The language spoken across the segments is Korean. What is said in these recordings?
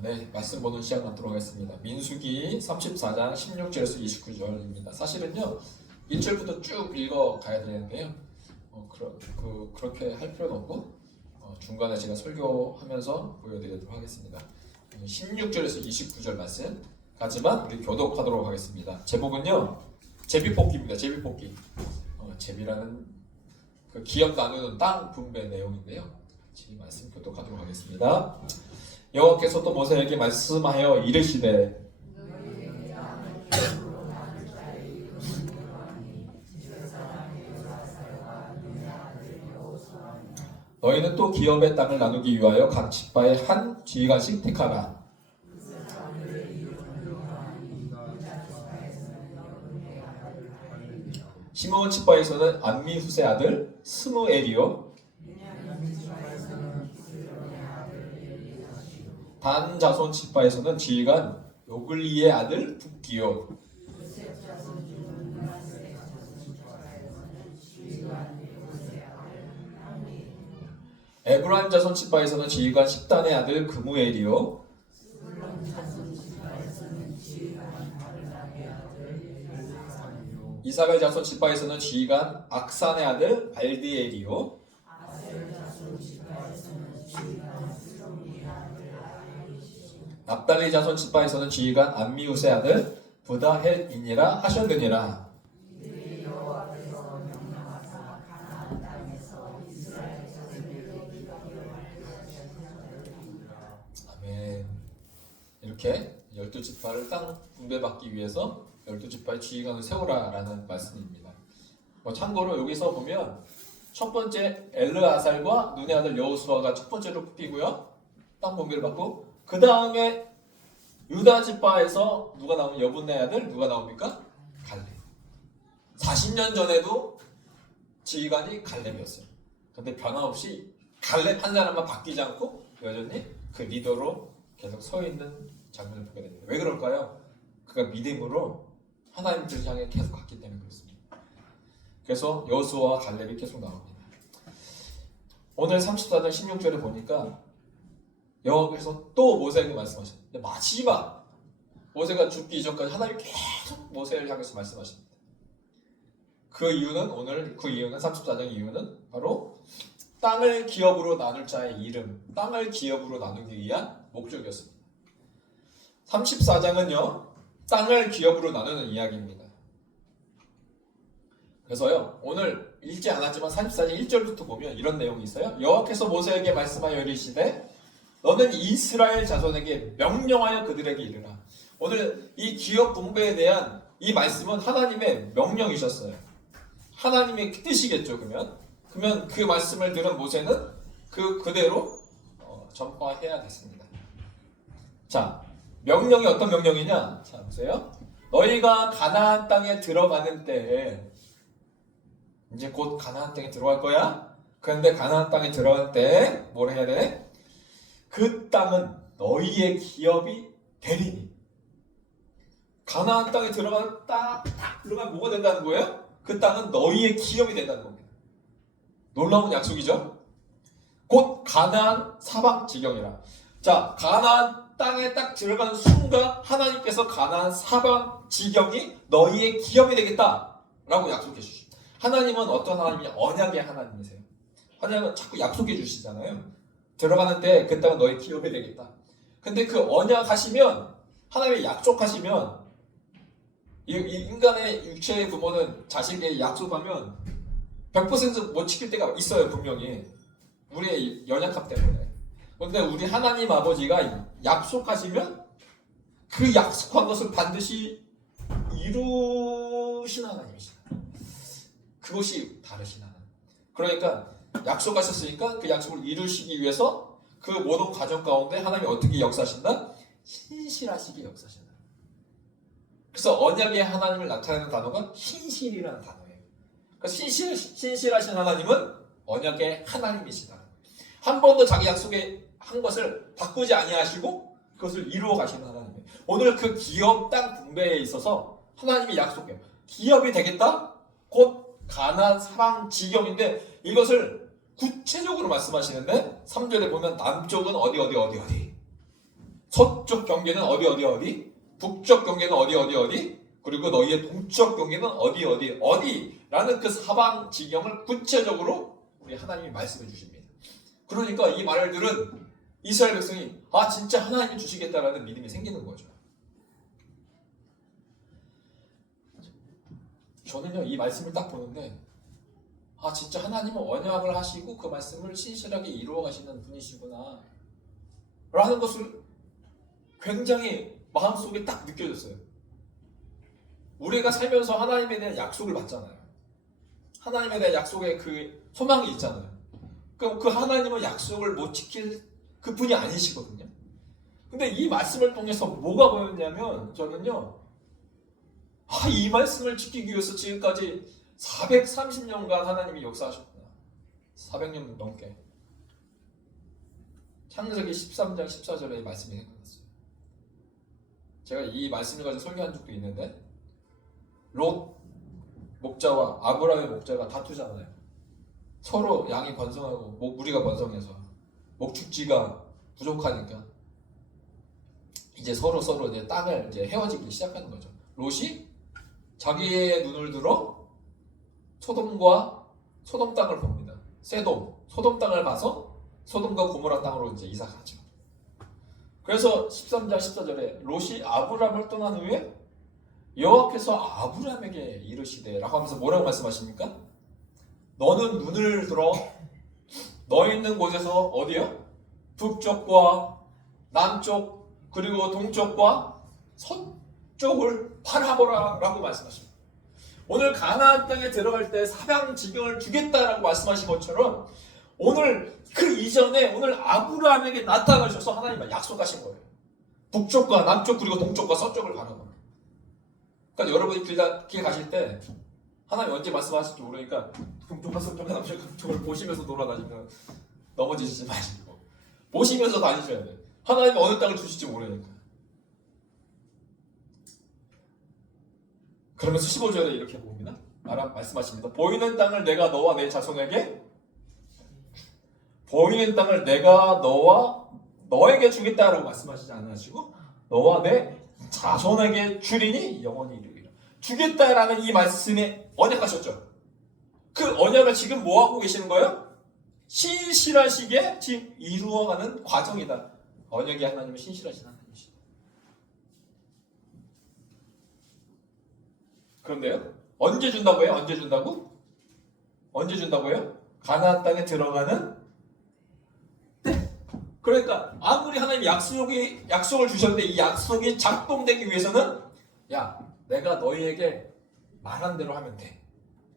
네, 말씀 보는 시간 갖도록 하겠습니다. 민수기 34장 16절에서 29절입니다. 사실은요, 1절부터 쭉 읽어 가야 되는데요. 그렇게 할 필요는 없고 중간에 제가 설교하면서 보여드리도록 하겠습니다. 16절에서 29절 말씀 하지만 우리 교독하도록 하겠습니다. 제목은요, 제비뽑기입니다. 제비뽑기. 제비라는 그 기업 나누는 땅 분배 내용인데요. 이 말씀 교독하도록 하겠습니다. 여호와께서 또 모세에게 말씀하여 이르시되 너희는 또 기업의 땅을 나누기 위하여 각 지파의 한 지휘관씩 택하라. 시므온 지파에서는 암미후세 아들 스무엘이요, 단 자손 지파에서는 지휘관 요글리의 아들 북기요, 에브라임 자손 지파에서는 지휘관 십단의 아들 그무엘이요, 이사벨 자손 지파에서는 지휘관 악산의 아들 발디엘이요, 납달리 자손 지파에서는 지휘관 암미우스의 아들 부다헬이니라 하셨느니라. 아멘. 이렇게 12지파를 땅 분배받기 위해서 12지파의 지휘관을 세우라라는 말씀입니다. 참고로 여기서 보면 첫 번째 엘르아살과 눈의 아들 여호수아가 첫 번째로 뽑히고요, 땅 분배를 받고, 그 다음에 유다 지파에서 누가 나오면 여분의 아들 누가 나옵니까? 갈렙. 40년 전에도 지휘관이 갈렙이었어요. 근데 변함없이 갈렙 한 사람만 바뀌지 않고 여전히 그 리더로 계속 서 있는 장면을 보게 됩니다. 왜 그럴까요? 그가 믿음으로 하나님을 향해 계속 갔기 때문에 그렇습니다. 그래서 여호수아와 갈렙이 계속 나옵니다. 오늘 34장 16절에 보니까 여호와께서 또 모세에게 말씀하셨는데 마지막 모세가 죽기 이전까지 하나님이 계속 모세를 향해서 말씀하십니다. 그 이유는 34장 이유는 바로 땅을 기업으로 나눌 자의 이름, 땅을 기업으로 나누기 위한 목적이었습니다. 34장은요, 땅을 기업으로 나누는 이야기입니다. 그래서요, 오늘 읽지 않았지만 34장 1절부터 보면 이런 내용이 있어요. 여호와께서 모세에게 말씀하여 이르시되 너는 이스라엘 자손에게 명령하여 그들에게 이르라. 오늘 이 기업 분배에 대한 이 말씀은 하나님의 명령이셨어요. 하나님의 뜻이겠죠. 그러면 그 말씀을 들은 모세는 그대로 전파해야 됐습니다. 자, 명령이 어떤 명령이냐? 자, 보세요. 너희가 가나안 땅에 들어가는 때에, 이제 곧 가나안 땅에 들어갈 거야. 그런데 가나안 땅에 들어갈 때 뭘 해야 돼? 그 땅은 너희의 기업이 되리니. 가나안 땅에 딱 들어가면 뭐가 된다는 거예요? 그 땅은 너희의 기업이 된다는 겁니다. 놀라운 약속이죠? 곧 가나안 사방 지경이라. 자, 가나안 땅에 딱 들어가는 순간 하나님께서 가나안 사방 지경이 너희의 기업이 되겠다라고 약속해 주십니다. 하나님은 어떤 하나님이냐? 언약의 하나님이세요. 하나님은 자꾸 약속해 주시잖아요. 들어가는데 그 땅은 너희 기업이 되겠다. 근데 그 언약 하시면, 하나님의 약속하시면, 이 인간의 육체의 부모는 자식에게 약속하면 100% 못 지킬 때가 있어요, 분명히. 우리의 연약함 때문에. 그런데 우리 하나님 아버지가 약속하시면 그 약속한 것을 반드시 이루신 하나님이시다. 그것이 다르신 하나님. 그러니까 약속하셨으니까 그 약속을 이루시기 위해서 그 모든 과정 가운데 하나님이 어떻게 역사하신다? 신실하시게 역사하신다. 그래서 언약의 하나님을 나타내는 단어가 신실이라는 단어예요. 그래서 신실하신 하나님은 언약의 하나님이시다. 한 번도 자기 약속에 한 것을 바꾸지 아니하시고 그것을 이루어 가시는 하나님이에요. 오늘 그 기업 땅 분배에 있어서 하나님이 약속해요. 기업이 되겠다? 곧 가나안 사방 지경인데 이것을 구체적으로 말씀하시는데 3절에 보면 남쪽은 어디, 서쪽 경계는 어디 북쪽 경계는 어디 그리고 너희의 동쪽 경계는 어디라는 그 사방 지경을 구체적으로 우리 하나님이 말씀해 주십니다. 그러니까 이 말들은 이스라엘 백성이 진짜 하나님이 주시겠다라는 믿음이 생기는 거죠. 저는요 이 말씀을 딱 보는데 진짜 하나님은 언약을 하시고 그 말씀을 신실하게 이루어 가시는 분이시구나 라는 것을 굉장히 마음속에 딱 느껴졌어요. 우리가 살면서 하나님에 대한 약속을 받잖아요. 하나님에 대한 약속에 그 소망이 있잖아요. 그럼 그 하나님은 약속을 못 지킬 그 분이 아니시거든요. 근데 이 말씀을 통해서 뭐가 보였냐면 저는요 이 말씀을 지키기 위해서 지금까지 430년간 하나님이 역사하셨구나. 400년 넘게. 창세기 13장 14절의 말씀이 생각났어요. 제가 이 말씀을 가지고 설교한 적도 있는데 롯 목자와 아브라함의 목자가 다투잖아요. 서로 양이 번성하고 무리가 번성해서 목축지가 부족하니까 이제 서로 이제 땅을 이제 헤어지기 시작하는 거죠. 롯이 자기의 눈을 들어 소돔 땅을 봅니다. 소돔 땅을 봐서 소돔과 고모라 땅으로 이제 이사가죠. 그래서 13장 14절에 롯이 아브람을 떠난 후에 여호와께서 아브람에게 이르시되 라고 하면서 뭐라고 말씀하십니까? 너는 눈을 들어 너 있는 곳에서 어디요? 북쪽과 남쪽 그리고 동쪽과 서쪽을 바라보라 라고 말씀하십니다. 오늘 가나안 땅에 들어갈 때 사방 지경을 주겠다라고 말씀하신 것처럼 오늘 그 이전에 오늘 아브라함에게 나타나셔서 하나님이 약속하신 거예요. 북쪽과 남쪽 그리고 동쪽과 서쪽을 바라보라. 그러니까 여러분이 길 가실 때 하나님 언제 말씀하실지 모르니까 동쪽과 서쪽과 남쪽을 보시면서 돌아다니면 넘어지시지 마시고 보시면서 다니셔야 돼요. 하나님이 어느 땅을 주실지 모르니까. 그러면서 15절에 이렇게 봅니다. 말씀하십니다. 보이는 땅을 내가 너와 내 자손에게 너에게 주겠다라고 말씀하시지 않으시고 너와 내 자손에게 주리니 영원히 이루리라. 주겠다라는 이 말씀에 언약하셨죠. 그 언약을 지금 뭐 하고 계시는 거예요? 신실하시게 지금 이루어가는 과정이다. 언약의 하나님은 신실하신 하나님이시다. 그런데요? 언제 준다고요? 언제 준다고요? 가나안 땅에 들어가는 그러니까 아무리 하나님이 약속을 주셨는데 이 약속이 작동되기 위해서는 내가 너희에게 말한 대로 하면 돼.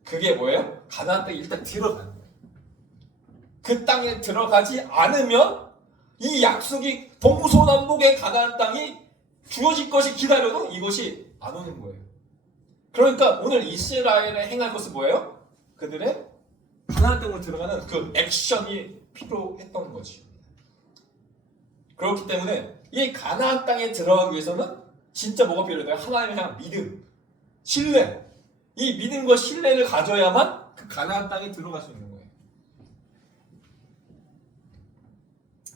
그게 뭐예요? 가나안 땅에 일단 들어가는 거예요. 그 땅에 들어가지 않으면 이 약속이 동서남북의 가나안 땅이 주어질 것이 기다려도 이것이 안 오는 거예요. 그러니까 오늘 이스라엘에 행할 것은 뭐예요? 그들의 가나안 땅으로 들어가는 그 액션이 필요했던 거지. 그렇기 때문에 이 가나안 땅에 들어가기 위해서는 진짜 뭐가 필요해요? 하나님에 대한 믿음, 신뢰. 이 믿음과 신뢰를 가져야만 그 가나안 땅에 들어갈 수 있는 거예요.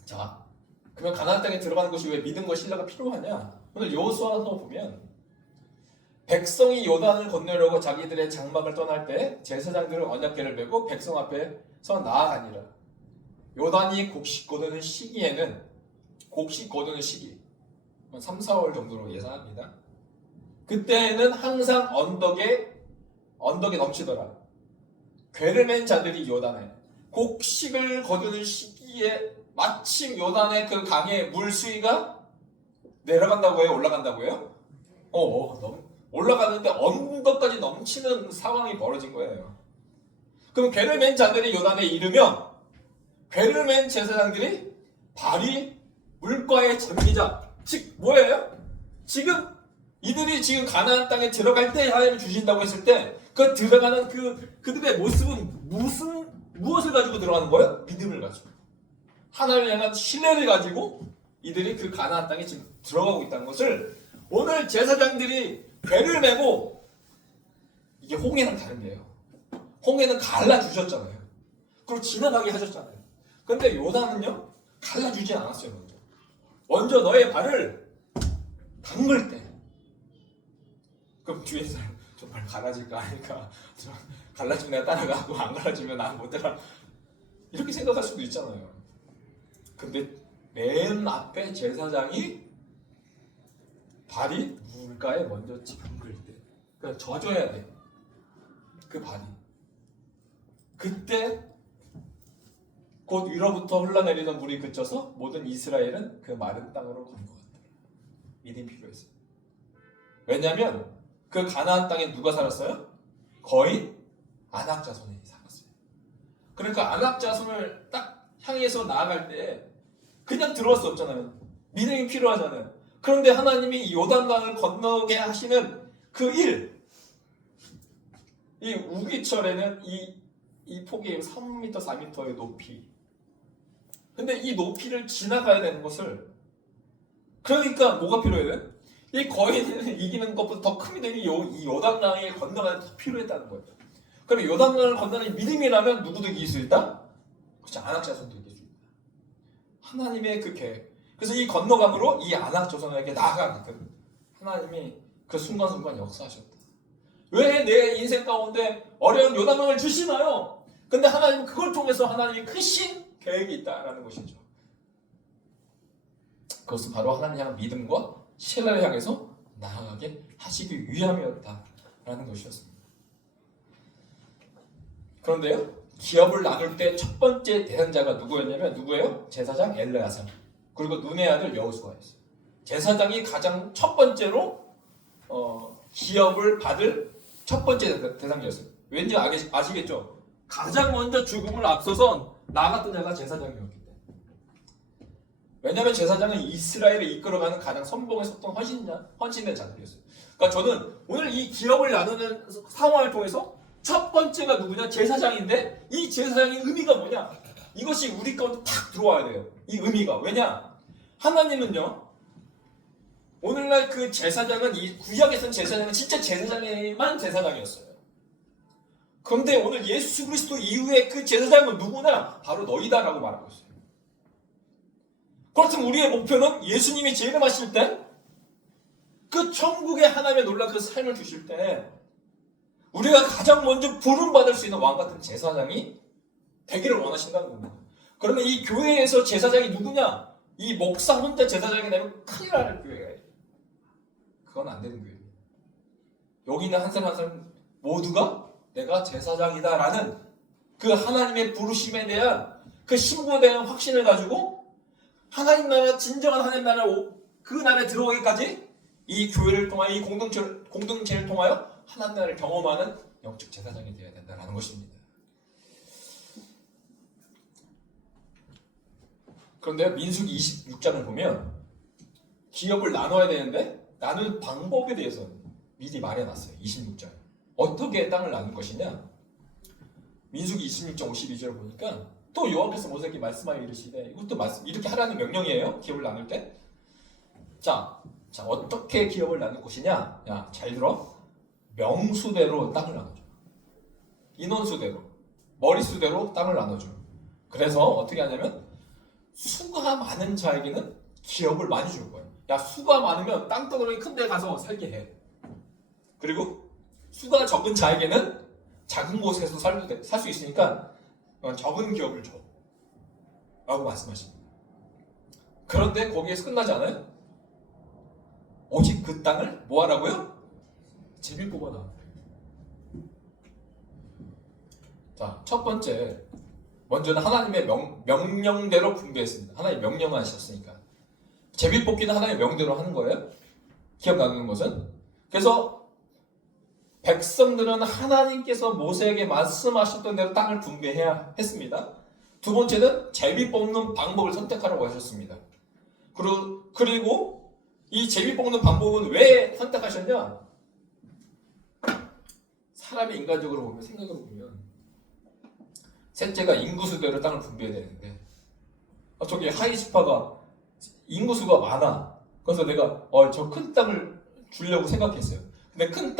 자, 그러면 가나안 땅에 들어가는 것이 왜 믿음과 신뢰가 필요하냐? 오늘 여호수아서 보면 백성이 요단을 건너려고 자기들의 장막을 떠날 때 제사장들은 언약궤를 메고 백성 앞에서 나아가니라. 요단이 곡식 거두는 시기에는 곡식 거두는 시기 3, 4월 정도로 예상합니다. 그때는 항상 언덕이 넘치더라. 궤를 맨 자들이 요단에 곡식을 거두는 시기에 마침 요단의 그 강의 물 수위가 내려간다고요? 올라간다고요? 올라가는데 언덕까지 넘치는 상황이 벌어진 거예요. 그럼 궤를 맨 자들이 요단에 이르면 궤를 맨 제사장들이 발이 물과의 전기자, 즉 뭐예요? 이들이 지금 가나안 땅에 들어갈 때 하나님이 주신다고 했을 때 그 들어가는 그들의 모습은 무엇을 가지고 들어가는 거예요? 믿음을 가지고 하나님을 향한 신뢰를 가지고 이들이 그 가나안 땅에 지금 들어가고 있다는 것을 오늘 제사장들이 궤를 메고 이게 홍해는 다른 게요. 홍해는 갈라주셨잖아요. 그리고 지나가게 하셨잖아요. 그런데 요단은요 갈라주지 않았어요. 먼저 먼저 너의 발을 담글 때 그럼 뒤에 있는 사람 정말 갈라질까 하니까 갈라지면 내가 따라가고 안 갈라지면 난 못 따라 이렇게 생각할 수도 있잖아요. 근데 맨 앞에 제사장이 발이 물가에 먼저 담글 때 그러니까 젖어야 돼. 그 발이 그때 곧 위로부터 흘러내리던 물이 그쳐서 모든 이스라엘은 그 마른 땅으로 건너갔다. 믿음이 필요했어요. 왜냐하면 그 가나안 땅에 누가 살았어요? 거의 아낙 자손이 살았어요. 그러니까 아낙 자손을 딱 향해서 나아갈 때 그냥 들어갈 수 없잖아요. 믿음이 필요하잖아요. 그런데 하나님이 요단강을 건너게 하시는 그 일, 이 우기철에는 이 폭이 3m, 4m의 높이. 근데 이 높이를 지나가야 되는 것을 그러니까 뭐가 필요해요? 이 거인을 이기는 것보다 더 큰 믿음이 이 요단강을 건너가는 데 더 필요했다는 거예요. 그럼 요단강을 건너는 믿음이라면 누구도 이길 수 있다? 그렇지, 아낙 자손도 이길 수 있다. 하나님의 그 계획. 그래서 이 건너감으로 이 아낙 자손에게 나아가게끔 하나님이 그 순간순간 역사하셨다. 왜 내 인생 가운데 어려운 요단강을 주시나요? 근데 하나님은 그걸 통해서 하나님이 크신 계획이 있다라는 것이죠. 그것은 바로 하나님 향한 믿음과 신뢰를 향해서 나아가게 하시기 위함이었다라는 것이었습니다. 그런데요, 기업을 나눌 때 첫 번째 대상자가 누구였냐면 누구예요? 제사장 엘르야사 그리고 눈의 아들 여호수아였어요. 제사장이 가장 첫 번째로 기업을 받을 첫 번째 대상이었어요. 왠지 아시겠죠? 가장 먼저 죽음을 앞서서 나갔던 자가 제사장이었기 때문에. 왜냐하면 제사장은 이스라엘을 이끌어가는 가장 선봉에 섰던 헌신된 자들이었어요. 그러니까 저는 오늘 이 기업을 나누는 상황을 통해서 첫 번째가 누구냐? 제사장인데 이 제사장의 의미가 뭐냐? 이것이 우리 가운데 탁 들어와야 돼요. 이 의미가. 왜냐? 하나님은요, 오늘날 그 제사장은 이 구약에서는 제사장은 진짜 제사장에만 제사장이었어요. 그런데 오늘 예수 그리스도 이후에 그 제사장은 누구냐? 바로 너희다라고 말하고 있어요. 그렇다면 우리의 목표는 예수님이 재림하실 때 그 천국의 하나님의 놀라운 그 삶을 주실 때 우리가 가장 먼저 부름받을 수 있는 왕같은 제사장이 되기를 원하신다는 겁니다. 그러면 이 교회에서 제사장이 누구냐? 이 목사 혼자 제사장이 되면 큰일 나는 교회예요. 그건 안 되는 교회입니다. 여기 있는 한 사람 한 사람 모두가 내가 제사장이다라는 그 하나님의 부르심에 대한 그 신분에 대한 확신을 가지고 하나님 나라, 진정한 하나님 나라 그 나라에 들어오기까지 이 교회를 통하여 이 공동체를 통하여 하나님 나라를 경험하는 영적 제사장이 되어야 된다는 것입니다. 그런데 민수기 26장을 보면 기업을 나눠야 되는데 나눌 방법에 대해서 미리 말해놨어요. 26장. 어떻게 땅을 나눌 것이냐? 민수기 26장 52절을 보니까 또 여호와께서 모세에게 말씀하여 이르시되 이것도 이렇게 하라는 명령이에요. 기업을 나눌 때. 자 어떻게 기업을 나눌 것이냐? 야, 잘 들어. 명수대로 땅을 나눠줘. 인원수대로, 머릿수대로 땅을 나눠줘. 그래서 어떻게 하냐면 수가 많은 자에게는 기업을 많이 줄 거예요. 야, 수가 많으면 땅덩어리 큰 데 가서 살게 해. 그리고 수가 적은 자에게는 작은 곳에서 살 수 있으니까 적은 기업을 줘. 라고 말씀하십니다. 그런데 거기에서 끝나지 않아요? 오직 그 땅을 뭐 하라고요? 제비 뽑아라. 자, 첫 번째, 먼저는 하나님의 명령대로 분배했습니다. 하나님 명령하셨으니까. 제비 뽑기는 하나님의 명대로 하는 거예요. 기업 나누는 것은. 그래서 백성들은 하나님께서 모세에게 말씀하셨던 대로 땅을 분배해야 했습니다. 두 번째는 제비 뽑는 방법을 선택하라고 하셨습니다. 그리고 이 제비 뽑는 방법은 왜 선택하셨냐? 사람이 인간적으로 보면, 생각으로 보면 셋째가 인구수대로 땅을 분배해야 되는데 저기 하이스파가 인구수가 많아. 그래서 내가 저 큰 땅을 주려고 생각했어요. 근데 큰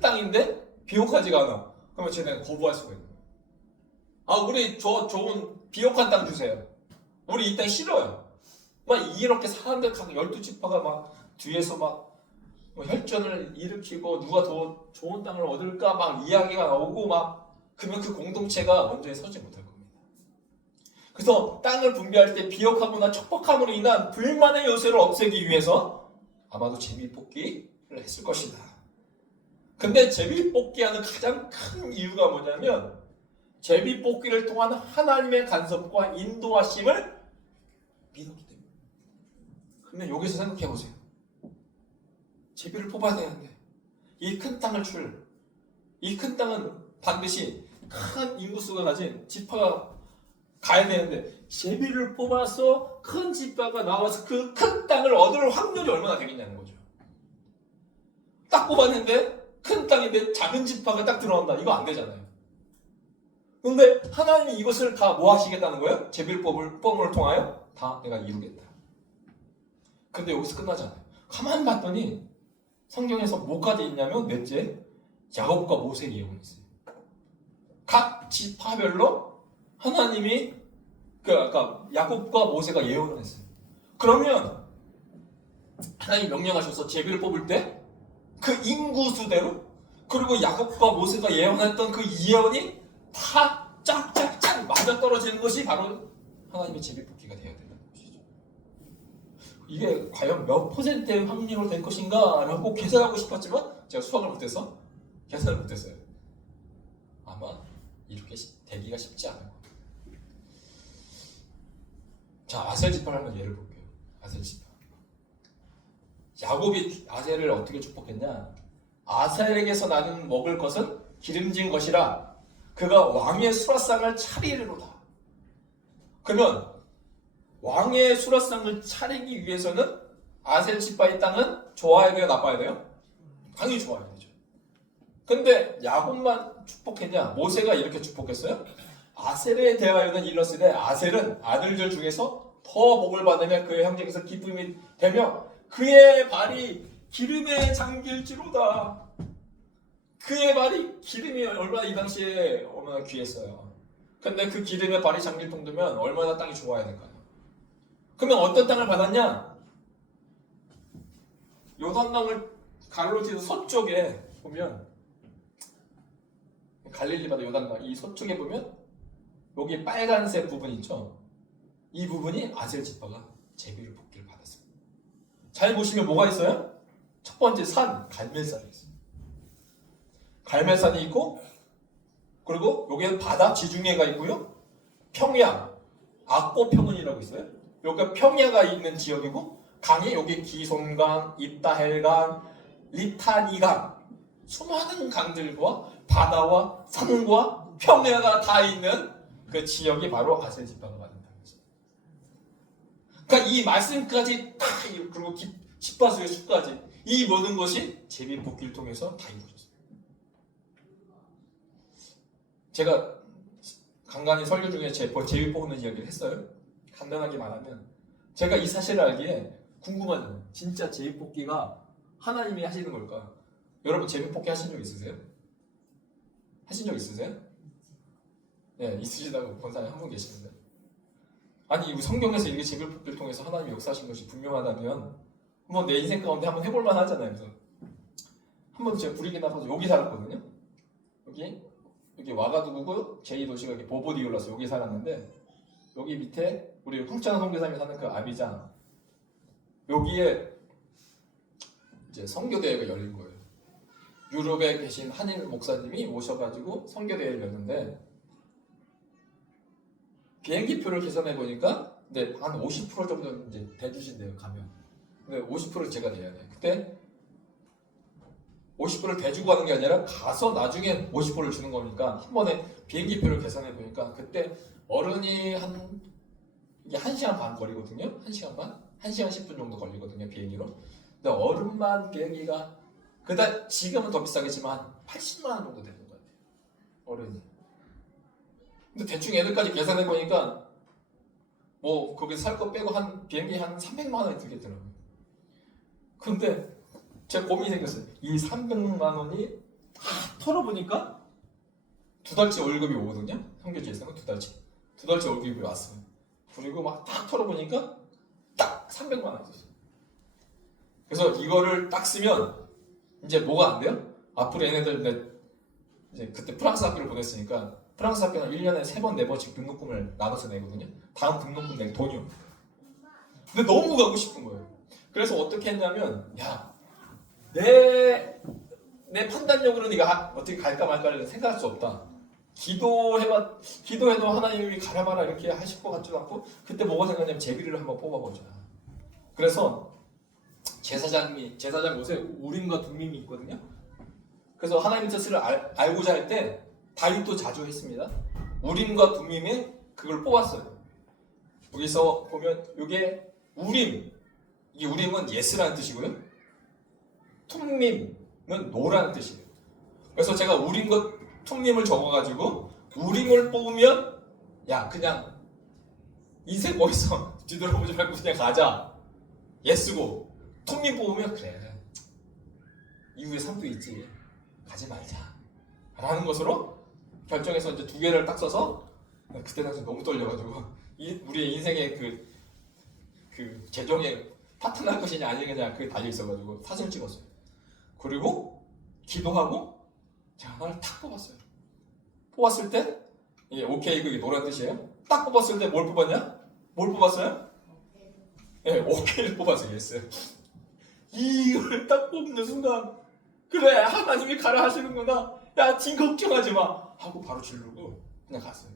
땅인데 비옥하지가 않아. 그러면 쟤네가 거부할 수가 있는 거야. 우리 저 좋은 비옥한 땅 주세요. 우리 이 땅 싫어요. 막 이렇게 사람들 각 12지파가 막 뒤에서 막뭐 혈전을 일으키고 누가 더 좋은 땅을 얻을까 막 이야기가 나오고 막 그러면 그 공동체가 원전에 서지 못할 겁니다. 그래서 땅을 분배할 때 비역하거나 척박함으로 인한 불만의 요소를 없애기 위해서 아마도 제비뽑기를 했을 것이다. 근데 제비뽑기하는 가장 큰 이유가 뭐냐면 제비뽑기를 통한 하나님의 간섭과 인도하심을 믿었기 때문에. 그러면 여기서 생각해 보세요. 제비를 뽑아야 되는데 이 큰 땅을 이 큰 땅은 반드시 큰 인구수가 가진 지파가 가야 되는데 제비를 뽑아서 큰 지파가 나와서 그 큰 땅을 얻을 확률이 얼마나 되겠냐는 거죠. 딱 뽑았는데 큰 땅인데 작은 지파가 딱 들어온다. 이거 안 되잖아요. 근데 하나님이 이것을 다 뭐 하시겠다는 거예요? 제비를 뽑음을 통하여 다 내가 이루겠다. 근데 여기서 끝나지 않아요. 가만히 봤더니 성경에서 뭐까지 있냐면 넷째, 야곱과 모세의 예언이 있어요. 각 지파별로 하나님이 아까 야곱과 모세가 예언을 했어요. 그러면 하나님이 명령하셔서 제비를 뽑을 때 그 인구수대로 그리고 야곱과 모세가 예언했던 그 예언이 다 짝짝짝 맞아떨어지는 것이 바로 하나님의 제비 뽑기가 되어야 된다는 것이죠. 이게 과연 몇 퍼센트의 확률로 될 것인가 라고 계산하고 싶었지만 제가 수학을 못해서 계산을 못했어요. 아마 이렇게 되기가 쉽지 않을 거예요. 자, 아셀 지파를 한번 예를 볼게요. 아셀 지파. 야곱이 아셀을 어떻게 축복했냐? 아셀에게서 나는 먹을 것은 기름진 것이라 그가 왕의 수라상을 차리리로다. 그러면 왕의 수라상을 차리기 위해서는 아셀 지파의 땅은 좋아야 돼요? 나빠야 돼요? 당연히 좋아야 되죠. 근데 야곱만 축복했냐? 모세가 이렇게 축복했어요? 아셀에 대하여는 일렀으되 아셀은 아들들 중에서 더 복을 받으며 그의 형제에게서 기쁨이 되며 그의 발이 기름에 잠길지로다. 그의 발이 기름이 얼마나 이 당시에 얼마나 귀했어요. 근데 그 기름에 발이 잠길 정도면 얼마나 땅이 좋아야 될까요? 그러면 어떤 땅을 받았냐? 요단강을 가로로 뒤에서 서쪽에 보면 갈릴리바다 요단강 이 서쪽에 보면 여기 빨간색 부분 있죠? 이 부분이 아셀 지파가 제비를 뽑기를 받았습니다. 잘 보시면 뭐가 있어요? 첫 번째 산, 갈멜산이 있어요. 갈멜산이 있고 그리고 여기에 바다, 지중해가 있고요. 평야, 악고평원이라고 있어요. 여기가 평야가 있는 지역이고 강이 여기 기손강, 입다헬강, 리타니강 수많은 강들과 바다와 산과 평야가 다 있는 그 지역이 바로 아셀 지파가 받는다는 거죠. 그러니까 이 말씀까지 다 그리고 지파수의 수까지 이 모든 것이 제비 뽑기를 통해서 다 이루어졌습니다. 제가 간간히 설교 중에 제비 뽑는 이야기를 했어요. 간단하게 말하면 제가 이 사실을 알기에 궁금하잖아요. 진짜 제비 뽑기가 하나님이 하시는 걸까? 여러분 제비 뽑기 하신 적 있으세요? 하신 적 있으세요? 네, 있으시다고 본 사람이 한 분 계시는데 아니 성경에서 이렇게 제비 뽑기를 통해서 하나님이 역사하신 것이 분명하다면 한번 내 인생 가운데 한번 해볼 만 하잖아요. 그래서 한번 제가 부리기나 봐서 여기 살았거든요. 여기 와가두구고 제2도시가 여기 보보디올라서 여기 살았는데 여기 밑에 우리 황찬 선교사님이 사는 그 아비장 여기에 이제 선교대회가 열린 거예요. 유럽에 계신 한인 목사님이 오셔가지고 선교대회를 열는데 비행기표를 계산해 보니까 네, 한 50% 정도 이제 대주신대요 가면. 근데 50%를 제가 내야 돼. 그때 50%를 대주고 가는 게 아니라 가서 나중에 50%를 주는 거니까 한 번에 비행기표를 계산해 보니까 그때 어른이 이게 1시간 반 거리거든요. 1시간 반? 1시간 10분 정도 걸리거든요. 비행기로. 근데 어른만 비행기가 그다 지금은 더 비싸겠지만 80만 원 정도 되는 것 같아요. 어른이. 근데 대충 애들까지 계산해 보니까 뭐 거기서 살 거 빼고 한 비행기 한 300만 원이 들겠더라고요. 근데 제가 고민이 생겼어요. 이 300만 원이 털어보니까 2달치 월급이 오거든요. 선교지에서는 2달치 월급이 왔어요. 그리고 막 딱 털어보니까 딱 300만 원 있었어요. 그래서 이거를 딱 쓰면 이제 뭐가 안 돼요? 앞으로 얘네들 이제 그때 프랑스 학교를 보냈으니까 프랑스 학교는 1년에 3번, 4번씩 등록금을 나눠서 내거든요. 다음 등록금 낼 돈이 없어요. 근데 너무 가고 싶은 거예요. 그래서 어떻게 했냐면 내 판단력으로 네가 어떻게 갈까 말까를 생각할 수 없다. 기도해도 하나님이 가라 마라 이렇게 하실 것 같지도 않고 그때 뭐가 생각냐면 제비를 한번 뽑아보자. 그래서 제사장 곳에 우림과 둠밈이 있거든요. 그래서 하나님의 뜻을 알고자 할 때 다윗도 자주 했습니다. 우림과 둠밈에 그걸 뽑았어요. 여기서 보면 이게 우림, 이 우림은 예스라는 뜻이고요. 툼밈은 노라는 뜻이에요. 그래서 제가 우림과 툼밈을 적어가지고 우림을 뽑으면 야 그냥 인생 거기서 뒤돌아보지 말고 그냥 가자. 예스고 툼밈 뽑으면 그래 이후에 삶도 있지 가지 말자 라는 것으로 결정해서 이제 2개를 딱 써서 그때 당시 너무 떨려가지고 우리의 인생의 그 재정에 파트너할 것이냐 아니냐 그게 달려있어가지고 사진을 찍었어요. 그리고 기도하고 제가 하나를 탁 뽑았어요. 뽑았을 때 이게 오케이 그게 노란 뜻이에요. 딱 뽑았을 때 뭘 뽑았냐? 뭘 뽑았어요? 예, 오케이를 뽑았어요. 예스. 이걸 딱 뽑는 순간 그래 하나님이 가라 하시는구나. 야 진 걱정하지 마 하고 바로 지르고 그냥 갔어요.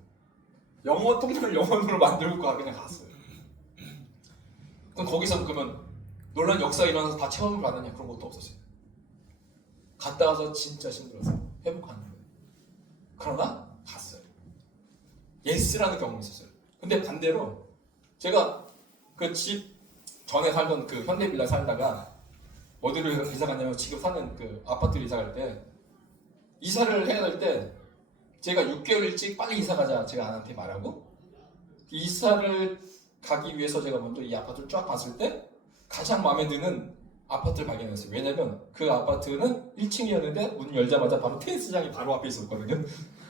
영어 통장을 영어로 만들고 그냥 갔어요. 그럼 거기서 그러면 놀란 역사가 일어나서 다 체험을 받느냐 그런 것도 없었어요. 갔다 와서 진짜 힘들었어요. 회복하는 거예요. 그러나 갔어요. 예스라는 경험이 있었어요. 근데 반대로 제가 그 집 전에 살던 그 현대빌라 살다가 어디로 이사 갔냐면 지금 사는 그 아파트로 이사 갈 때 이사를 해야 될 때 제가 6개월 일찍 빨리 이사 가자 제가 아내한테 말하고 이사를 가기 위해서 제가 먼저 이 아파트를 쫙 봤을 때 가장 마음에 드는 아파트를 발견했어요. 왜냐면 그 아파트는 1층이었는데 문 열자마자 바로 테니스장이 바로 앞에 있었거든요.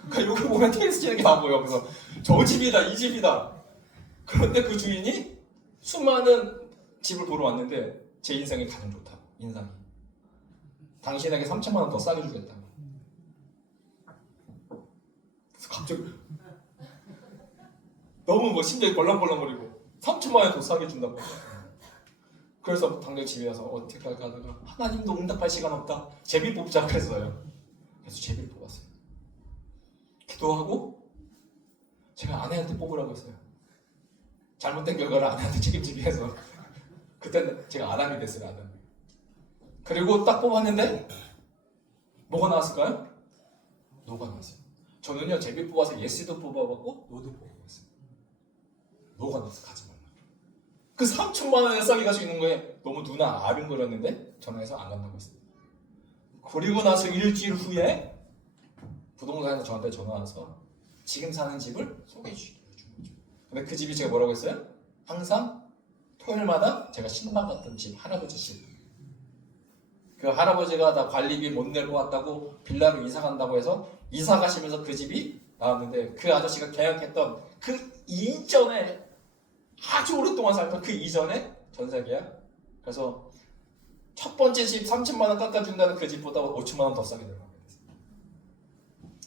그러니까 여기 보면 테니스장이 다 보여. 그래서 저 집이다 이 집이다. 그런데 그 주인이 수많은 집을 보러 왔는데 제 인생이 가장 좋다고 인상이 당신에게 3천만 원 더 싸게 주겠다고. 그래서 갑자기 너무 뭐 심장이 벌렁벌렁거리고 3천만 원 더 싸게 준다고. 그래서 당장 집에 와서 어떻게 할까 하다가 하나님도 응답할 시간 없다 제비 뽑자 그랬어요. 그래서 제비를 뽑았어요. 기도하고 제가 아내한테 뽑으라고 했어요. 잘못된 결과를 아내한테 책임지게 해서 그때는 제가 아담이 됐어요. 아담. 그리고 딱 뽑았는데 뭐가 나왔을까요? 노가 나왔어요. 저는요 제비 뽑아서 예스도 뽑아봤고 노도 뽑아봤어요. 노가 나왔어. 가지 말라. 그 3천만 원에 싸게 갈 수 있는 거에 너무 누나 아른거렸는데 전화해서 안 간다고 했어요. 그리고 나서 일주일 후에 부동산에서 저한테 전화 와서 지금 사는 집을 소개해 주시기로 준 거죠. 근데 그 집이 제가 뭐라고 했어요? 항상 토요일마다 제가 신방 갔던 집, 할아버지 집. 그 할아버지가 다 관리비 못 낼 것 같다고 빌라로 이사 간다고 해서 이사 가시면서 그 집이 나왔는데 그 아저씨가 계약했던 그 이전에 아주 오랫동안 살던 그 이전에 전세 계약. 그래서 첫 번째 집 3천만 원 깎아준다는 그 집보다 5천만 원 더 싸게 들어가게 됐어요.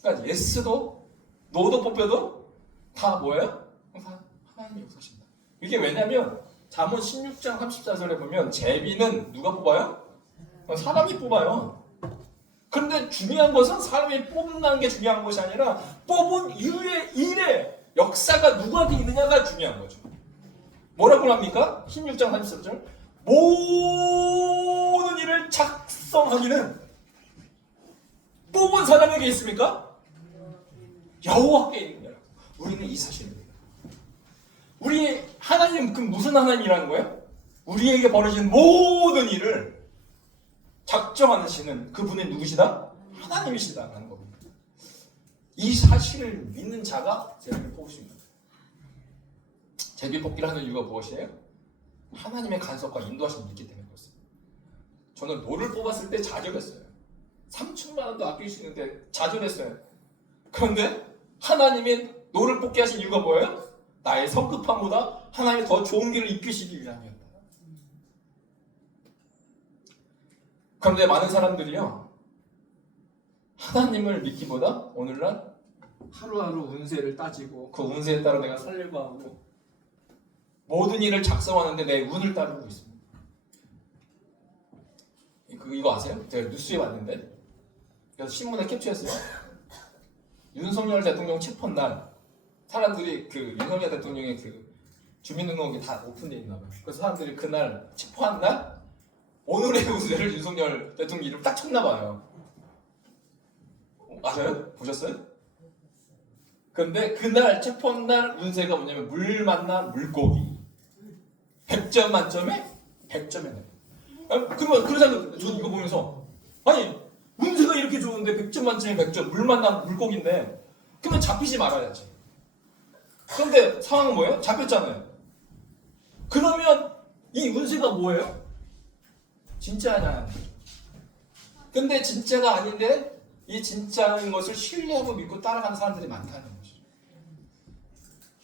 그러니까 예스도 노도 뽑혀도 다 뭐예요? 항상 하나님이 역사하신다. 이게 왜냐면 잠언 16장 34절에 보면 제비는 누가 뽑아요? 사람이 뽑아요. 그런데 중요한 것은 사람이 뽑는 게 중요한 것이 아니라 뽑은 이후의 일에 역사가 누구한테 있느냐가 중요한 거죠. 뭐라고 합니까? 16장 34절 모든 일을 작성하기는 뽑은 사람에게 있습니까? 여호와께 있는 거라고. 우리는 이 사실입니다. 우리 하나님 그 무슨 하나님이라는 거예요? 우리에게 벌어진 모든 일을 작정하시는 그분이 누구시다? 하나님이시다라는 겁니다. 이 사실을 믿는 자가 제비를 뽑을 수 있는 거예요. 제비 뽑기를 하는 이유가 무엇이에요? 하나님의 간섭과 인도하심을 믿기 때문에 그렇습니다. 저는 노를 뽑았을 때 좌절했어요. 3천만 원도 아낄 수 있는데 좌절했어요. 그런데 하나님이 노를 뽑게 하신 이유가 뭐예요? 나의 성급함보다 하나님이 더 좋은 길을 이끄시기 위함이었다. 그런데 많은 사람들이요, 하나님을 믿기보다 오늘날 하루하루 운세를 따지고 그 운세에 따라 내가 살려고 하고 모든 일을 작성하는데 내 운을 따르고 있습니다. 이거 아세요? 제가 뉴스에 봤는데, 그래서 신문에 캡처했어요. 윤석열 대통령 체포한 날 사람들이 그 윤석열 대통령의 그 주민등록이 다 오픈되어 있나 봐요. 그래서 사람들이 그날 체포한 날 오늘의 운세를 윤석열 대통령 이름 딱 쳤나 봐요. 맞아요? 보셨어요? 근데 그날 체포한 날 운세가 뭐냐면 물 만난 물고기 100점 만점에 100점에 나요. 그러면 그런 사람들, 저는 이거 보면서 아니 운세가 이렇게 좋은데 100점 만점에 100점 물 만난 물고기인데 그러면 잡히지 말아야지. 그런데 상황은 뭐예요? 잡혔잖아요. 그러면 이 운세가 뭐예요? 진짜냐? 근데 진짜가 아닌데 이 진짜인 것을 신뢰하고 믿고 따라가는 사람들이 많다는 거죠.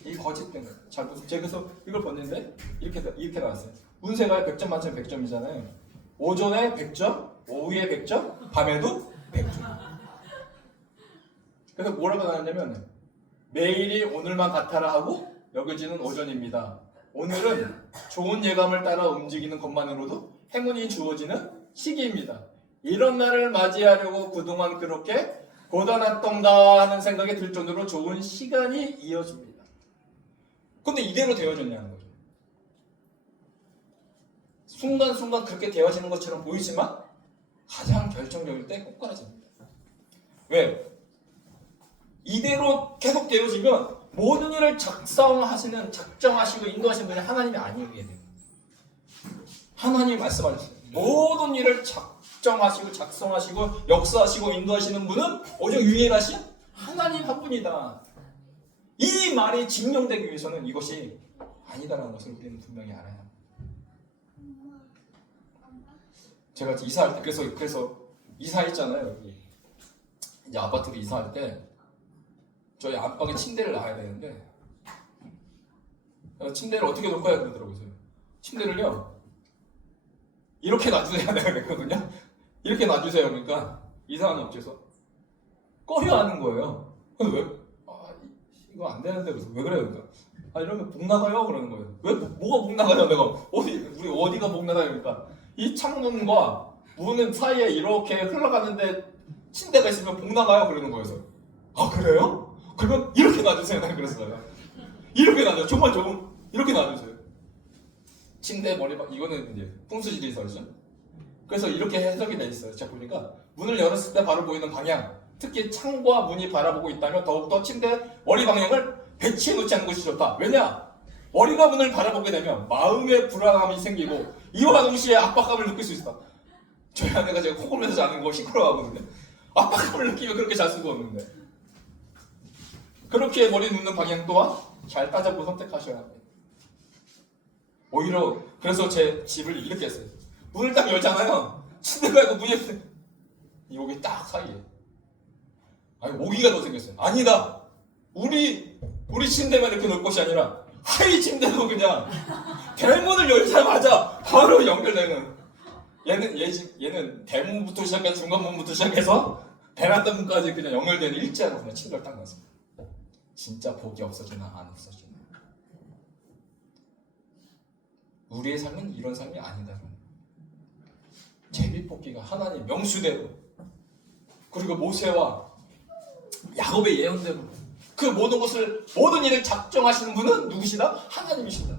이 거짓된 거예요. 잘 보세요. 제가 그래서 이걸 봤는데 이렇게 나왔어요. 운세가 100점 만점에 100점이잖아요. 오전에 100점, 오후에 100점, 밤에도 100점. 그래서 뭐라고 나왔냐면 매일이 오늘만 같아라 하고 여겨지는 오전입니다. 오늘은 좋은 예감을 따라 움직이는 것만으로도 행운이 주어지는 시기입니다. 이런 날을 맞이하려고 그동안 그렇게 고단했던가 하는 생각이 들 정도로 좋은 시간이 이어집니다. 근데 이대로 되어졌냐는 거죠. 순간순간 그렇게 되어지는 것처럼 보이지만 가장 결정적일 때 꼬꾸라집니다. 왜? 이대로 계속 되어지면 모든 일을 작정하시고 인도하시는 분이 하나님이 아니게 됩니다. 하나님이 말씀하셨어요. 모든 일을 작정하시고 작성하시고 역사하시고 인도하시는 분은 오직 유일하신 하나님 한 분이다. 이 말이 증명되기 위해서는 이것이 아니다라는 것을 우리는 분명히 알아야 합니다. 제가 이사할 때 그래서 이사했잖아요. 여기 이제 아파트로 이사할 때 저희 안방에 침대를 놔야 되는데 침대를 어떻게 놓을 거야 그러더라고요. 침대를요 이렇게 놔주세요 내가 그랬거든요. 이렇게 놔주세요. 그러니까 이사하는 업체에서 꺼려 하는 거예요. 근데 왜? 이거 안 되는데 그래서 왜 그래요? 그러니까 이러면 복 나가요 그러는 거예요. 왜 뭐가 복 나가요? 내가 우리 어디가 복 나가요? 그러니까 이 창문과 문 사이에 이렇게 흘러가는데 침대가 있으면 복 나가요 그러는 거예요. 아 그래요? 그러면 이렇게 놔주세요. 내가 그랬어요. 이렇게 놔줘요. 정말 이렇게 놔주세요. 침대 머리박 이거는 이제 풍수지리설이죠. 그래서 이렇게 해석이 돼 있어요. 제가 보니까 문을 열었을 때 바로 보이는 방향, 특히 창과 문이 바라보고 있다면 더욱더 침대 머리 방향을 배치해 놓지 않는 것이 좋다. 왜냐? 머리가 문을 바라보게 되면 마음의 불안함이 생기고 이와 동시에 압박감을 느낄 수 있다. 저희 아내가 제가 코 골면서 자는 거 시끄러워하거든요. 압박감을 느끼면 그렇게 잘 수가 없는데 그렇게 머리 눕는 방향 또한 잘 따져보고 선택하셔야 합니다. 오히려 그래서 제 집을 이렇게 했어요. 문을 딱 열잖아요. 침대가 있고 문이 없어요. 여기 딱 사이에 모기가 더 생겼어요. 아니다. 우리 침대만 이렇게 놓을 것이 아니라 하이 침대도 그냥 대문을 열자마자 바로 연결되는. 얘는 대문부터 시작해서 중간문부터 시작해서 베란다 문까지 그냥 연결되는 일자로 그냥 침대를 딱 놨습니다. 진짜 복이 없어지나 안 없어지나. 우리의 삶은 이런 삶이 아니다. 제비뽑기가 하나님 명수대로 그리고 모세와 야곱의 예언대로 그 모든 일을 작정하시는 분은 누구시다? 하나님이시다.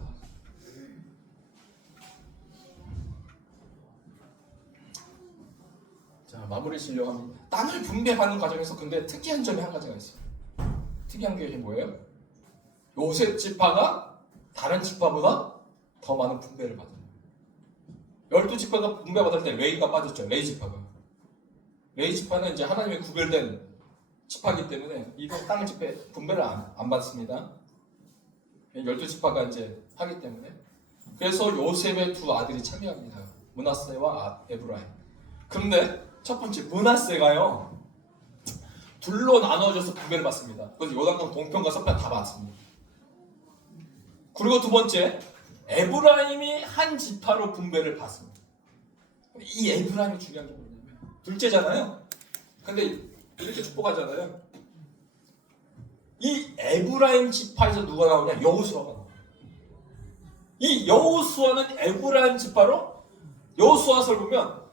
자, 마무리 지려고 합니다. 땅을 분배하는 과정에서 근데 특이한 점이 한 가지가 있어요. 특이한 게 뭐예요? 요셉 지파가 다른 지파보다 더 많은 분배를 받아요. 12지파가 분배받을 때 레이가 빠졌죠. 레이 지파는 이제 하나님의 구별된 지파이기 때문에 이번 땅 집회 분배를 안 받습니다. 12지파가 이제 하기 때문에. 그래서 요셉의 두 아들이 참여합니다. 므낫세와 에브라임. 그런데 첫 번째 므낫세가요 둘로 나눠져서 분배를 받습니다. 그래서 요단강 동편과 서편 다 받습니다. 그리고 두 번째 에브라임이 한 지파로 분배를 받습니다. 이 에브라임이 중요한 게 뭐냐면 둘째잖아요. 근데 이렇게 축복하잖아요. 이 에브라임 지파에서 누가 나오냐? 여호수아가 나와요. 이 여호수아는 에브라임 지파로 여호수아서를 보면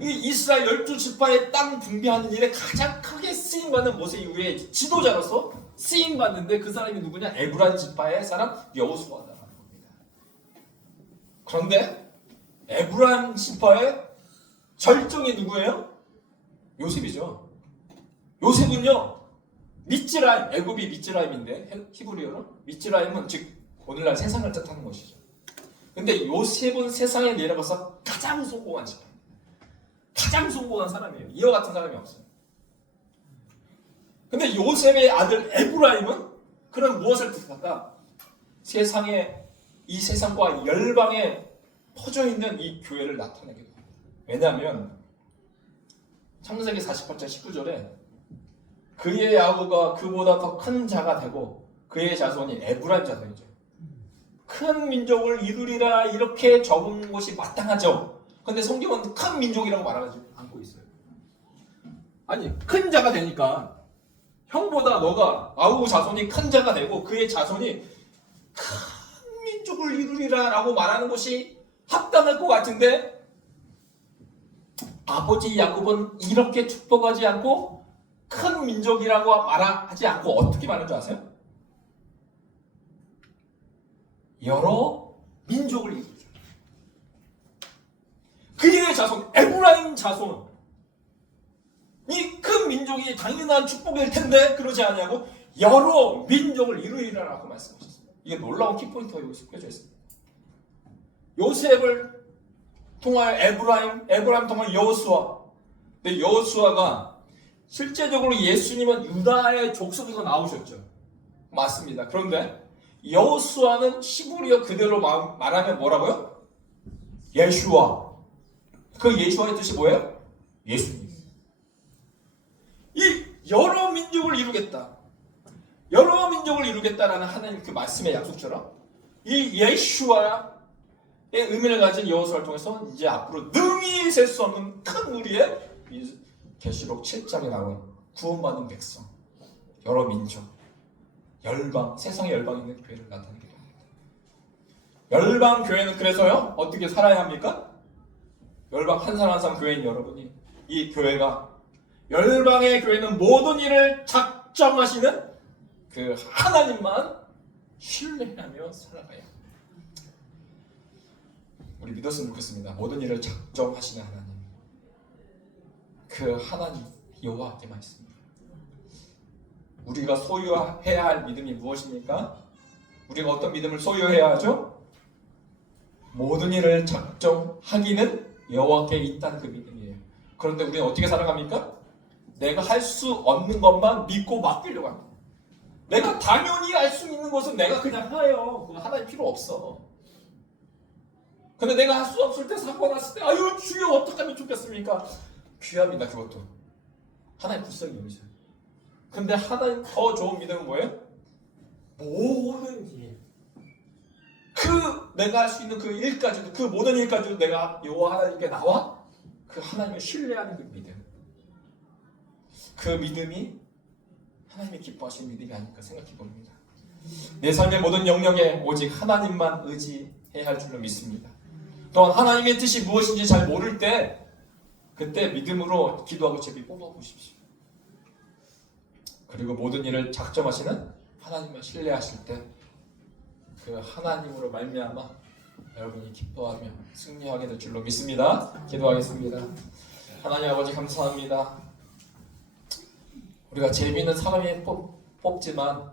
이 이스라엘 12지파의 땅 분배하는 일에 가장 크게 쓰임받는 모세 이후에 지도자로서 쓰임받는데 그 사람이 누구냐? 에브라임 지파의 사람 여호수아다라는 겁니다. 그런데 에브라임 지파의 절정이 누구예요? 요셉이죠. 요셉은요 미츠라임, 애굽이 미츠라임인데 히브리어로 미츠라임은 즉 오늘날 세상을 뜻하는 것이죠. 근데 요셉은 세상에 내려가서 가장 성공한 지파, 가장 성공한 사람이에요. 이와 같은 사람이 없어요. 근데 요셉의 아들 에브라임은 그런 무엇을 뜻할까? 세상에 이 세상과 열방에 퍼져 있는 이 교회를 나타내게 됩니다. 왜냐하면 창세기 48장 19절에 그의 아우가 그보다 더 큰 자가 되고 그의 자손이 에브라임 자손이죠. 큰 민족을 이루리라 이렇게 적은 것이 마땅하죠. 근데 성경은 큰 민족이라고 말하지 않고 있어요. 아니 큰 자가 되니까 형보다 너가 아우 자손이 큰 자가 되고 그의 자손이 큰 민족을 이루리라 라고 말하는 것이 합당할 것 같은데 아버지 야곱은 이렇게 축복하지 않고 큰 민족이라고 말하지 않고 어떻게 말하는 줄 아세요? 여러 민족을 이루죠. 그의 자손, 에브라임 자손 이 큰 민족이 당연한 축복일 텐데 그러지 않냐고 여러 민족을 이루리라라고 말씀하셨습니다. 이게 놀라운 키포인트가 여기 속해져 있습니다. 요셉을 통하여 에브라임 통하여 여호수아. 근데 여호수아가 실제적으로 예수님은 유다의 족속에서 나오셨죠. 맞습니다. 그런데 여호수아는 히브리어 그대로 말하면 뭐라고요? 예슈아. 그 예슈아의 뜻이 뭐예요? 예수님. 이 여러 민족을 이루겠다. 여러 민족을 이루겠다라는 하나님 그 말씀의 약속처럼 이 예슈아의 의미를 가진 여호수아를 통해서 이제 앞으로 능히 셀 수 없는 큰 무리의 계시록 7장에 나온 구원받은 백성, 여러 민족, 열방, 세상의 열방에 있는 교회를 나타내게 됩니다. 열방 교회는 그래서요 어떻게 살아야 합니까? 열방 한 사람 한 사람 교회인 여러분이 이 교회가 열방의 교회는 모든 일을 작정하시는 그 하나님만 신뢰하며 살아가야 합니다. 우리 믿었으면 좋겠습니다. 모든 일을 작정하시는 하나님, 그 하나님 여호와께만 있습니다. 우리가 소유해야 할 믿음이 무엇입니까? 우리가 어떤 믿음을 소유해야 하죠? 모든 일을 작정하기는 여호와께 있다는 그 믿음이에요. 그런데 우리는 어떻게 살아갑니까? 내가 할 수 없는 것만 믿고 맡기려고 합니다. 내가 당연히 할 수 있는 것은 내가 그냥 해요. 그거 하나님 필요 없어. 근데 내가 할 수 없을 때 사고 났을 때 아유 주여 어떡하면 좋겠습니까? 귀합니다. 그것도 하나님 불쌍히 여기죠. 근데 하나님 더 좋은 믿음은 뭐예요? 모든 일, 그 내가 할 수 있는 그 일까지도, 그 모든 일까지도 내가 여호와 하나님께 나와 그 하나님을 신뢰하는 그 믿음, 그 믿음이 하나님이 기뻐하시는 믿음이 아닐까 생각해 봅니다. 내 삶의 모든 영역에 오직 하나님만 의지해야 할 줄로 믿습니다. 또한 하나님의 뜻이 무엇인지 잘 모를 때 그때 믿음으로 기도하고 제비 뽑아보십시오. 그리고 모든 일을 작정하시는 하나님을 신뢰하실 때 그 하나님으로 말미암아 여러분이 기뻐하며 승리하게 될 줄로 믿습니다. 기도하겠습니다. 하나님 아버지 감사합니다. 우리가 재미있는 사람이 뽑지만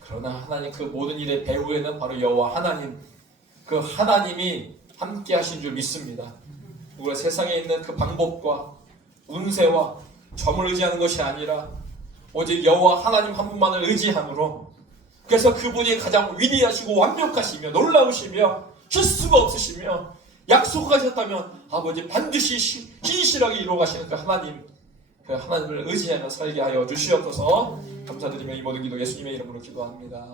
그러나 하나님 그 모든 일의 배후에는 바로 여호와 하나님, 그 하나님이 함께 하신 줄 믿습니다. 우리가 세상에 있는 그 방법과 운세와 점을 의지하는 것이 아니라 오직 여호와 하나님 한 분만을 의지함으로, 그래서 그분이 가장 위대하시고 완벽하시며 놀라우시며 실수가 없으시며 약속하셨다면 아버지 반드시 신실하게 이루어가시는 그 하나님, 그 하나님을 의지하며 살게 하여 주시옵소서. 감사드리며 이 모든 기도 예수님의 이름으로 기도합니다.